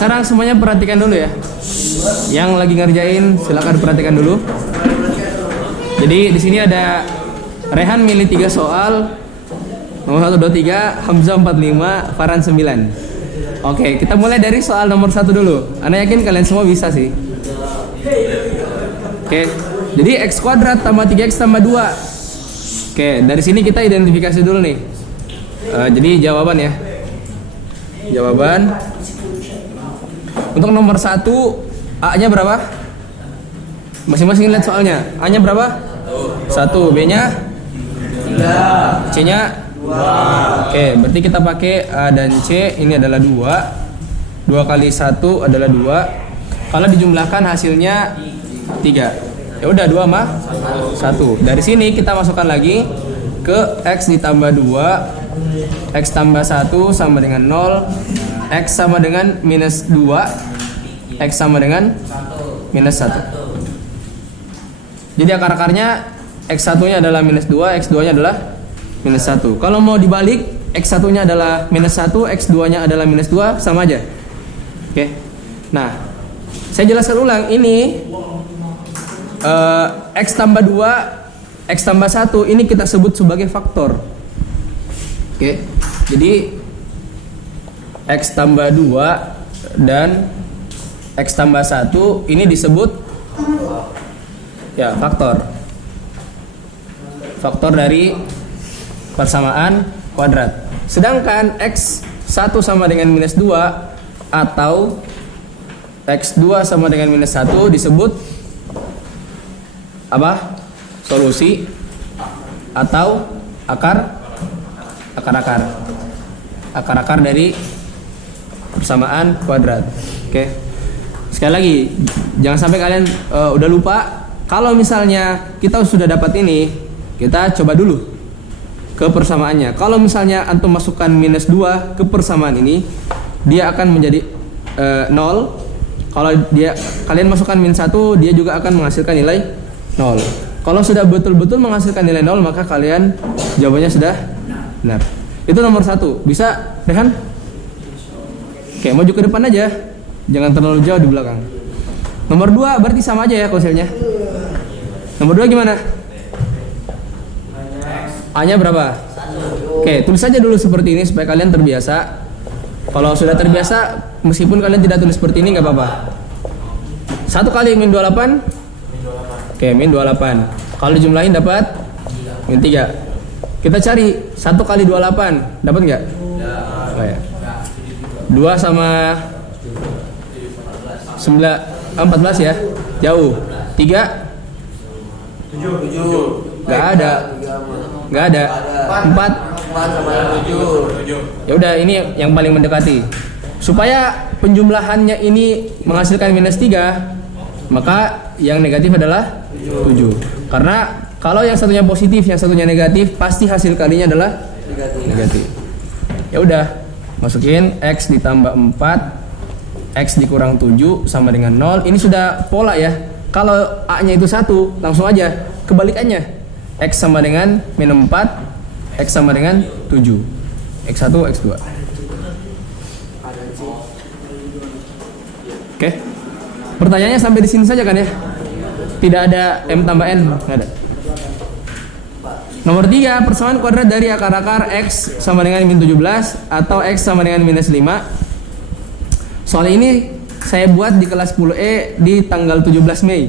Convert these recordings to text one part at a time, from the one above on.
sekarang semuanya perhatikan dulu ya. Yang lagi ngerjain silakan perhatikan dulu. Jadi di sini ada Rehan milih 3 soal. Nomor 1, 2, 3, Hamzah 45, Farhan 9. Oke, kita mulai dari soal nomor 1 dulu. Ana yakin kalian semua bisa sih. Oke, jadi x kuadrat tambah 3x tambah 2. Oke, dari sini kita identifikasi dulu nih. Jadi jawaban ya. Jawaban untuk nomor 1, A-nya berapa? Masing-masing lihat soalnya. A-nya berapa? 1. B-nya 3. C-nya 2. Oke, berarti kita pakai A dan C. Ini adalah 2. 2 kali 1 adalah 2. Kalau dijumlahkan hasilnya 3. Ya udah 2 sama 1. Dari sini kita masukkan lagi ke X ditambah 2. X tambah 1 sama dengan 0. X sama dengan minus 2. X sama dengan minus 1. Jadi akar-akarnya X1 nya adalah minus 2, X2 nya adalah minus 1. Kalau mau dibalik, X1 nya adalah minus 1, X2 nya adalah minus 2, sama aja. Oke. Nah, saya jelaskan ulang. Ini X tambah 2, X tambah 1, ini kita sebut sebagai faktor. Oke. Jadi X tambah 2 dan X tambah 1 ini disebut ya faktor. Faktor dari persamaan kuadrat. Sedangkan X1 sama dengan minus 2 atau X2 sama dengan minus 1 disebut apa? Solusi atau akar dari persamaan kuadrat. Oke. Sekali lagi, jangan sampai kalian udah lupa. Kalau misalnya kita sudah dapat ini, kita coba dulu ke persamaannya. Kalau misalnya antum masukkan minus 2 ke persamaan ini, dia akan menjadi 0. Kalau kalian masukkan minus 1, dia juga akan menghasilkan nilai 0. Kalau sudah betul-betul menghasilkan nilai 0, maka kalian jawabannya sudah benar. Itu nomor 1. Bisa, Rehan? Oke, maju ke depan aja. Jangan terlalu jauh di belakang. Nomor 2 berarti sama aja ya hasilnya. Nomor 2 gimana? A-nya berapa? 1. Oke, tulis saja dulu seperti ini supaya kalian terbiasa. Kalau sudah terbiasa, meskipun kalian tidak tulis seperti ini nggak apa-apa. 1 kali min 28. Oke, min 28. Kalau dijumlahin dapat min 3. Kita cari 1 kali 28, dapat nggak? Oh, ya. 2 sama 14 ya. Jauh. 3 7. Nggak ada. 4 sama 7. Ya udah, ini yang paling mendekati. Supaya penjumlahannya ini menghasilkan minus 3, maka yang negatif adalah 7. Karena kalau yang satunya positif, yang satunya negatif, pasti hasil kalinya adalah negatif. Ya udah, masukin X ditambah 4, X dikurang 7 sama dengan 0. Ini sudah pola ya. Kalau A-nya itu 1, langsung aja kebalikannya. X sama dengan min 4, X sama dengan 7. X1, X2. Oke. Pertanyaannya sampai di sini saja kan ya? Tidak ada M tambah N, nggak ada. Nomor 3, persamaan kuadrat dari akar-akar X sama dengan min 17 atau X sama dengan minus 5. Soal ini saya buat di kelas 10E di tanggal 17 Mei.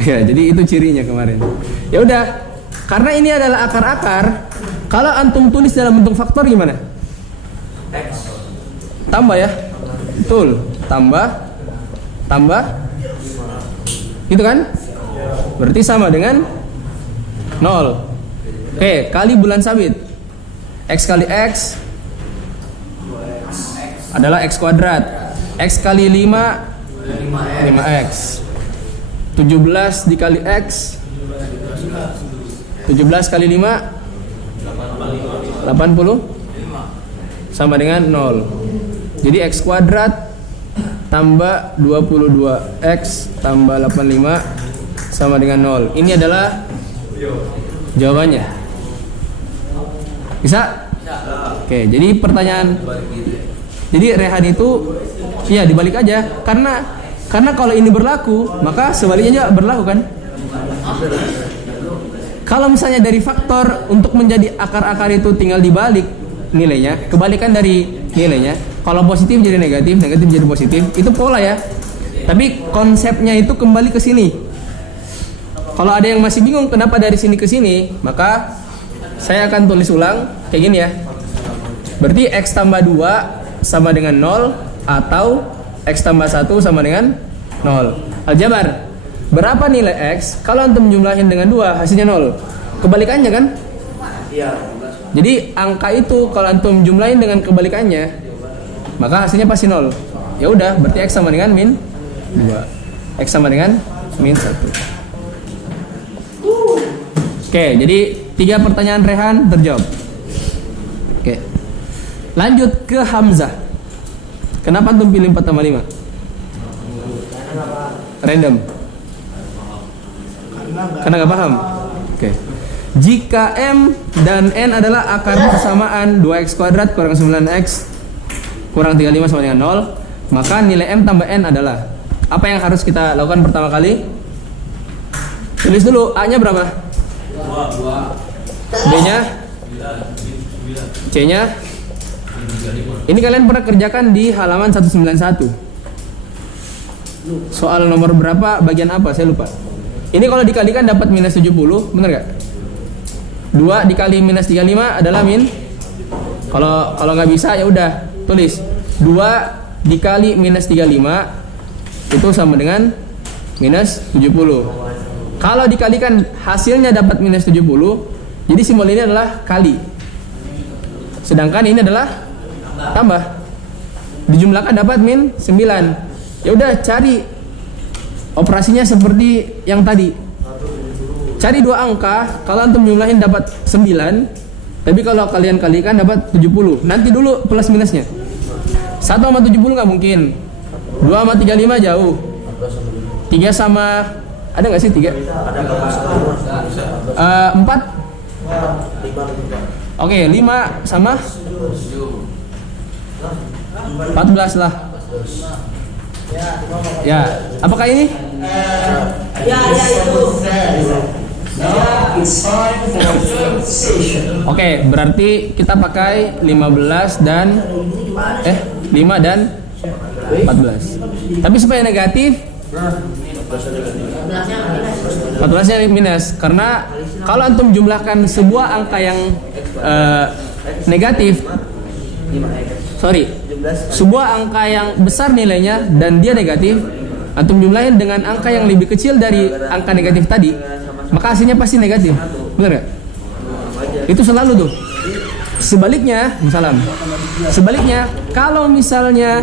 Ya, jadi itu cirinya kemarin. Ya udah, karena ini adalah akar-akar, kalau antum tulis dalam bentuk faktor gimana? X. Tambah ya? Betul. Tambah. Gitu kan? Berarti sama dengan 0. Oke, kali bulan sabit. X kali X adalah X kuadrat. X kali 5 5X. 17 dikali X 17 kali 5 80 sama dengan 0. Jadi X kuadrat tambah 22X tambah 85 sama dengan 0. Ini adalah jawabannya. Bisa? Oke, jadi pertanyaan Jadi rehan itu ya dibalik aja. Karena kalau ini berlaku, maka sebaliknya juga berlaku kan? Kalau misalnya dari faktor untuk menjadi akar-akar itu tinggal dibalik nilainya, kebalikan dari nilainya. Kalau positif jadi negatif, negatif jadi positif, itu pola ya. Tapi konsepnya itu kembali ke sini. Kalau ada yang masih bingung kenapa dari sini ke sini, maka saya akan tulis ulang kayak gini ya. Berarti X tambah 2 sama dengan 0 atau X tambah 1 sama dengan 0. Aljabar, berapa nilai X kalau antum jumlahin dengan 2 hasilnya 0? Kebalikannya kan? Iya. Jadi angka itu kalau antum jumlahin dengan kebalikannya, maka hasilnya pasti 0. Ya udah, berarti X sama dengan min 2. X sama dengan min 1. Oke, jadi 3 pertanyaan Rehan terjawab. Oke. Lanjut ke Hamzah. Kenapa antum pilih 4 tambah 5? Random. Karena nggak paham. Oke. Jika M dan N adalah akar persamaan 2x kuadrat kurang 9x kurang 35 sama dengan 0, maka nilai M tambah N adalah. Apa yang harus kita lakukan pertama kali? Tulis dulu A-nya berapa? 2. B-nya? C-nya? Ini kalian pernah kerjakan di halaman 191. Soal nomor berapa, bagian apa, saya lupa. Ini kalau dikalikan dapat minus 70, bener gak? 2 dikali minus 35 adalah min. Kalau nggak bisa ya udah tulis 2 dikali minus 35 itu sama dengan minus 70. Kalau dikalikan hasilnya dapat minus 70, jadi simbol ini adalah kali. Sedangkan ini adalah tambah. Dijumlahkan dapat min 9. Ya udah cari operasinya seperti yang tadi. Cari 2 angka, kalau antum jumlahin dapat 9, tapi kalau kalian kalikan dapat 70. Nanti dulu plus minusnya. 1 sama 70 nggak mungkin. 2 sama 35 jauh. 3 sama, ada nggak sih 3? Ada berapa? 4. Oke, 5 sama 14 lah. Ya, apakah ini? Ya itu. Oke, berarti kita pakai 15 dan 5 dan 14. Tapi supaya negatif 14-nya minus, karena kalau antum jumlahkan sebuah angka yang negatif, sebuah angka yang besar nilainya dan dia negatif, antum jumlahin dengan angka yang lebih kecil dari angka negatif tadi, maka hasilnya pasti negatif. Benar gak? Itu selalu tuh. Sebaliknya, sebaliknya, kalau misalnya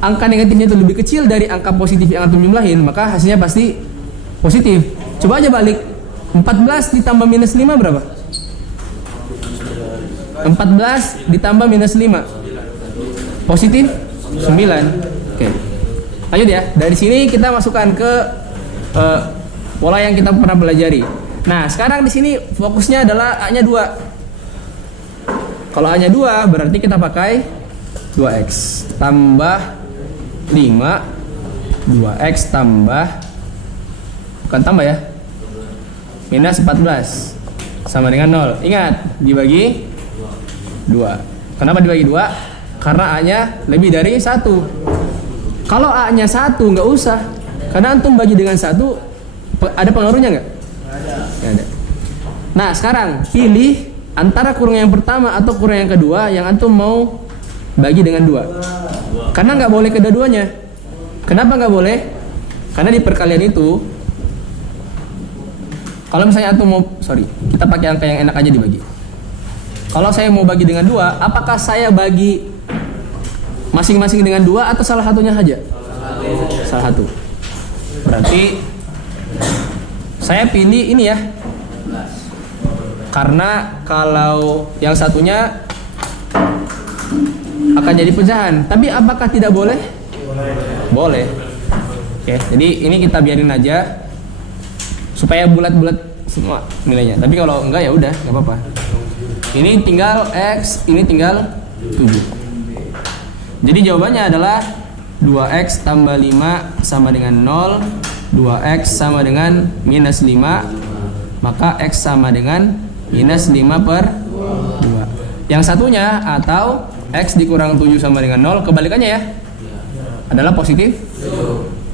angka negatifnya itu lebih kecil dari angka positif yang antum jumlahin, maka hasilnya pasti positif. Coba aja balik. 14 ditambah minus 5 berapa? 14 ditambah minus 5 positif 9. Oke. Lanjut ya. Dari sini kita masukkan ke pola yang kita pernah pelajari. Nah, sekarang di sini fokusnya adalah A-nya 2. Kalau A-nya 2 berarti kita pakai 2x tambah 5 2x tambah, bukan tambah ya, minus 14 sama dengan 0. Ingat, dibagi 2. Kenapa dibagi 2? Karena A-nya lebih dari 1. Kalau A-nya 1 nggak usah, karena antum bagi dengan 1, ada pengaruhnya nggak? Nggak ada. Nah, sekarang pilih antara kurung yang pertama atau kurung yang kedua yang antum mau bagi dengan 2. Karena nggak boleh kedua-duanya. Kenapa nggak boleh? Karena di perkalian itu, kalau misalnya antum mau, kita pakai angka yang enak aja dibagi. Kalau saya mau bagi dengan 2, apakah saya bagi masing-masing dengan 2 atau salah satunya saja? Salah satu. Berarti saya pilih ini ya. Karena kalau yang satunya akan jadi pecahan. Tapi apakah tidak boleh? Boleh. Oke, jadi ini kita biarin aja supaya bulat-bulat semua nilainya. Tapi kalau enggak ya udah, nggak apa-apa. Ini tinggal X, ini tinggal 7. Jadi jawabannya adalah 2x tambah 5 sama dengan 0, 2x sama dengan minus 5, maka x sama dengan minus 5 per 2. Yang satunya atau x dikurang 7 sama dengan 0, kebalikannya ya, adalah positif.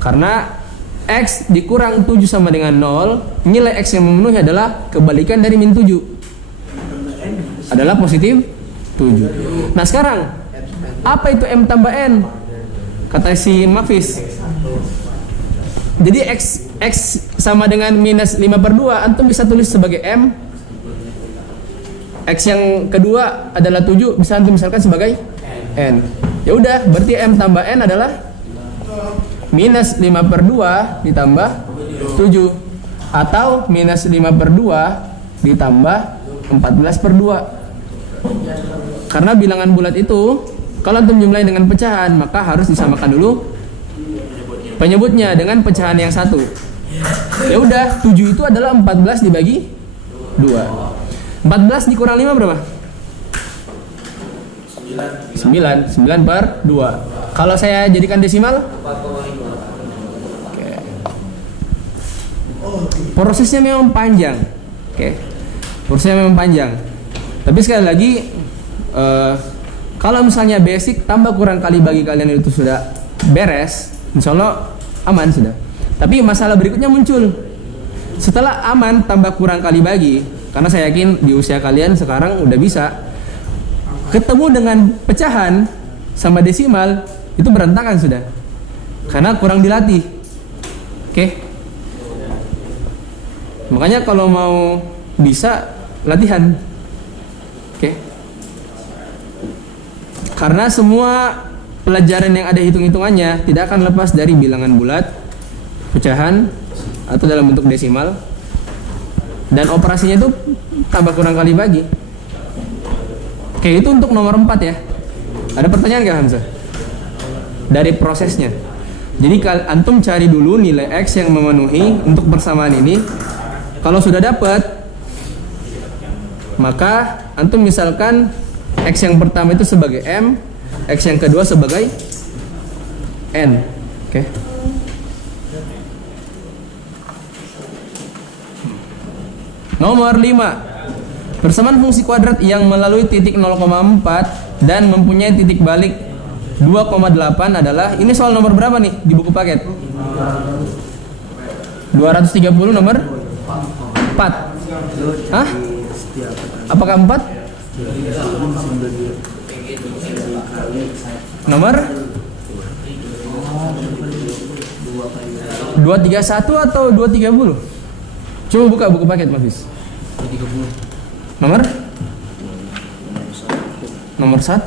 Karena x dikurang 7 sama dengan 0, nilai x yang memenuhi adalah kebalikan dari min 7, adalah positif 7. Nah sekarang, apa itu m tambah n? Kata si Mafis. Jadi x sama dengan minus 5 per 2, antum bisa tulis sebagai m. X yang kedua adalah 7, bisa antum misalkan sebagai n. Ya udah, berarti m tambah n adalah minus 5 per 2 ditambah 7, atau minus 5 per 2 ditambah 14 per 2. Karena bilangan bulat itu kalau antum jumlahin dengan pecahan, maka harus disamakan dulu penyebutnya dengan pecahan yang satu. Ya udah, 7 itu adalah 14 dibagi 2. 14 dikurang 5 berapa? 9 per 2. Kalau saya jadikan desimal, prosesnya memang panjang. Prosesnya memang panjang. Tapi sekali lagi, kalau misalnya basic tambah kurang kali bagi kalian itu sudah beres, insya Allah aman sudah. Tapi masalah berikutnya muncul setelah aman tambah kurang kali bagi, karena saya yakin di usia kalian sekarang udah bisa ketemu dengan pecahan sama desimal itu berantakan sudah, karena kurang dilatih. Makanya kalau mau bisa latihan. Karena semua pelajaran yang ada hitung-hitungannya tidak akan lepas dari bilangan bulat, pecahan, atau dalam bentuk desimal. Dan operasinya itu tambah kurang kali bagi. Itu untuk nomor 4 ya. Ada pertanyaan nggak Hamzah? Dari prosesnya. Jadi antum cari dulu nilai x yang memenuhi untuk persamaan ini. Kalau sudah dapat, maka antum misalkan x yang pertama itu sebagai m, x yang kedua sebagai n. Nomor 5. Persamaan fungsi kuadrat yang melalui titik 0,4 dan mempunyai titik balik 2,8 adalah, ini soal nomor berapa nih di buku paket? 230 nomor 4. Hah? Apakah 4? Nomor 231 atau 230? Coba buka buku paket Mafis. Nomor 1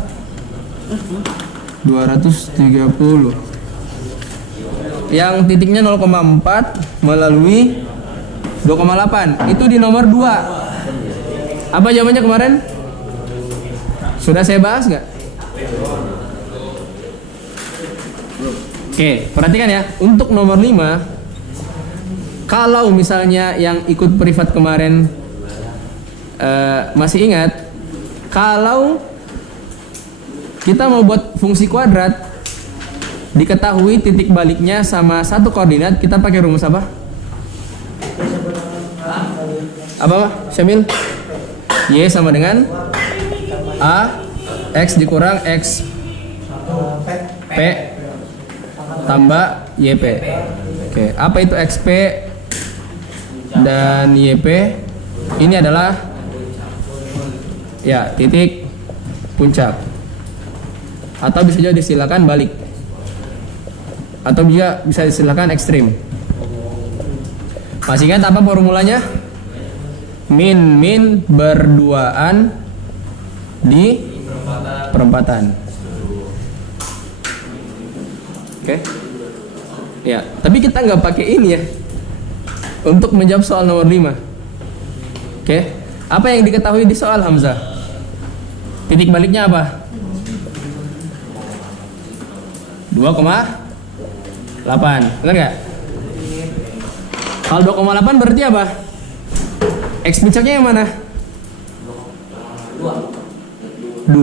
230. Yang titiknya 0,4 melalui 2,8. Itu di nomor 2. Apa jawabannya kemarin? Sudah saya bahas nggak? Perhatikan ya. Untuk nomor 5, kalau misalnya yang ikut privat kemarin masih ingat, kalau kita mau buat fungsi kuadrat, diketahui titik baliknya sama satu koordinat, kita pakai rumus apa? Apa Syamil? Y sama dengan A X dikurang X P tambah YP. Apa itu XP dan YP? Ini adalah ya titik puncak, atau bisa juga disilakan balik, atau juga bisa disilakan ekstrim. Masih ingat apa formulanya? Min berduaan di perempatan. Ya, tapi kita nggak pakai ini ya untuk menjawab soal nomor 5. Apa yang diketahui di soal Hamzah? Titik baliknya apa? 2,8. Benar nggak? Kalau 2,8 berarti apa? X puncaknya yang mana? 2.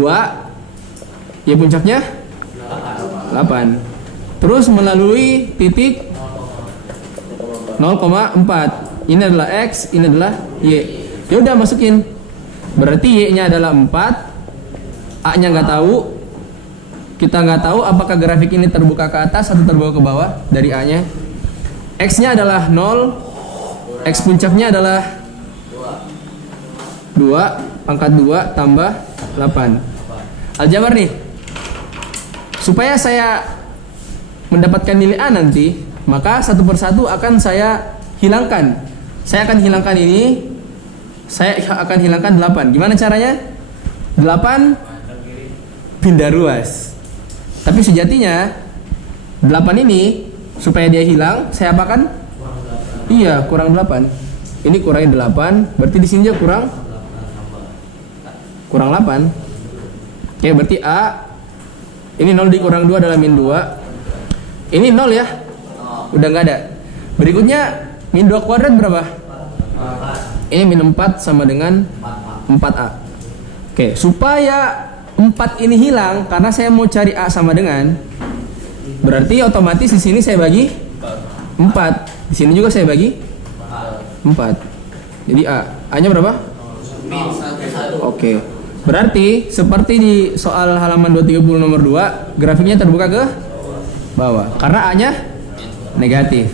Y puncaknya 8. Terus melalui titik 0,4. Ini adalah X, ini adalah Y. Ya udah masukin. Berarti Y-nya adalah 4. A-nya nggak tahu. Kita nggak tahu apakah grafik ini terbuka ke atas atau terbuka ke bawah dari A-nya. X-nya adalah 0. X puncaknya adalah 2 pangkat 2 tambah 8. Aljabar nih. Supaya saya mendapatkan nilai A nanti, maka satu persatu akan saya hilangkan. Saya akan hilangkan ini. Saya akan hilangkan 8. Gimana caranya? 8 pindah ruas. Tapi sejatinya 8 ini supaya dia hilang, saya apakan? Iya, kurang 8. Ini kurangin 8, berarti di sini juga kurang 8. Oke, berarti A ini 0 dikurang 2 adalah min 2. Ini 0 ya. Udah nggak ada. Berikutnya min 2 kuadrat berapa? Ini min 4 sama dengan 4A. Oke, supaya 4 ini hilang karena saya mau cari A sama dengan, berarti otomatis di sini saya bagi 4. Di sini juga saya bagi 4. Jadi A-nya berapa? Oke. Berarti seperti di soal halaman 230 nomor 2, grafiknya terbuka ke bawah karena A-nya negatif.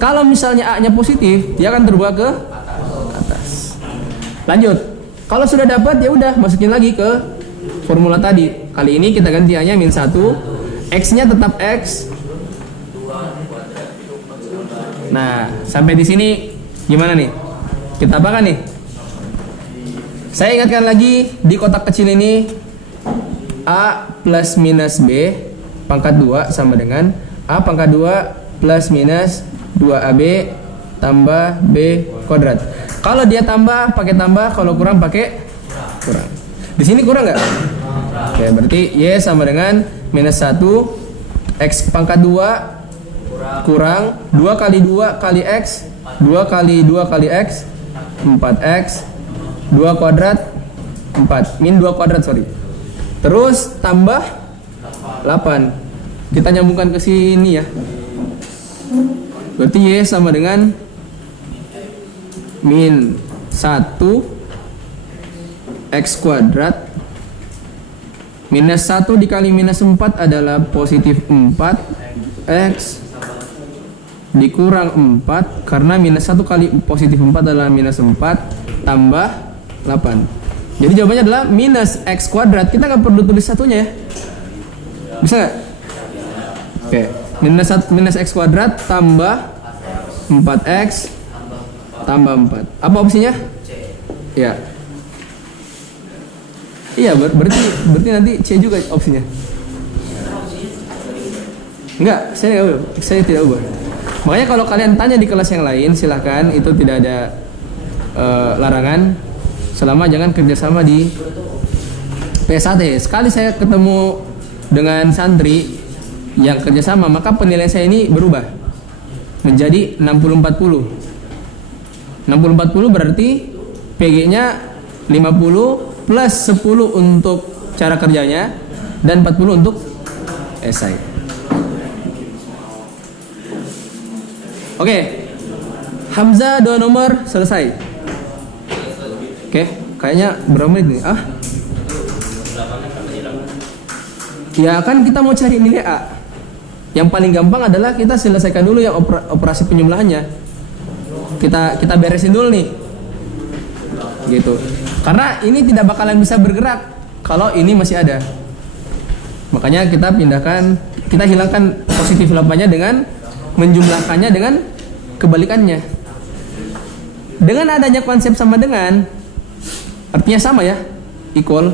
Kalau misalnya A-nya positif, dia akan terbuka ke atas. Lanjut. Kalau sudah dapat ya udah masukin lagi ke formula tadi. Kali ini kita ganti A-nya min 1. X-nya tetap X. Nah, sampai di sini gimana nih? Kita apakan nih? Saya ingatkan lagi di kotak kecil ini A plus minus B pangkat 2 sama dengan A pangkat 2 plus minus 2AB tambah B kuadrat. Kalau dia tambah pakai tambah, kalau kurang pakai kurang. Di sini kurang nggak? Oke, berarti Y sama dengan minus 1 X pangkat 2 kurang 2 kali 2 kali X 2 kali 2 kali X 4X 2 kuadrat 4 min 2 kuadrat sorry. Terus tambah 8. Kita nyambungkan ke sini ya. Berarti Y sama dengan min 1 X kuadrat minus 1 dikali minus 4 adalah positif 4 X dikurang 4 karena minus 1 kali positif 4 adalah minus 4 tambah 8. Jadi jawabannya adalah minus X kuadrat. Kita nggak perlu tulis satunya ya. Bisa nggak? Oke. Minus X kuadrat tambah 4X tambah 4. Apa opsinya? Ya. Iya, berarti nanti C juga opsinya. Enggak, saya tidak ubah. Makanya kalau kalian tanya di kelas yang lain, silahkan, itu tidak ada larangan, selama jangan kerjasama di PSAT. Sekali saya ketemu dengan santri yang kerjasama, maka penilaian saya ini berubah menjadi 60-40. 60-40 berarti PG-nya 50 plus 10 untuk cara kerjanya dan 40 untuk esai. Oke. Hamzah 2 nomor selesai. Oke, kayaknya berapa menit nih? Ya kan kita mau cari nilai A. Yang paling gampang adalah kita selesaikan dulu yang operasi penjumlahannya. Kita beresin dulu nih. Gitu. Karena ini tidak bakalan bisa bergerak kalau ini masih ada. Makanya kita hilangkan positif 8-nya dengan menjumlahkannya dengan kebalikannya. Dengan adanya konsep sama dengan, artinya sama ya, equal.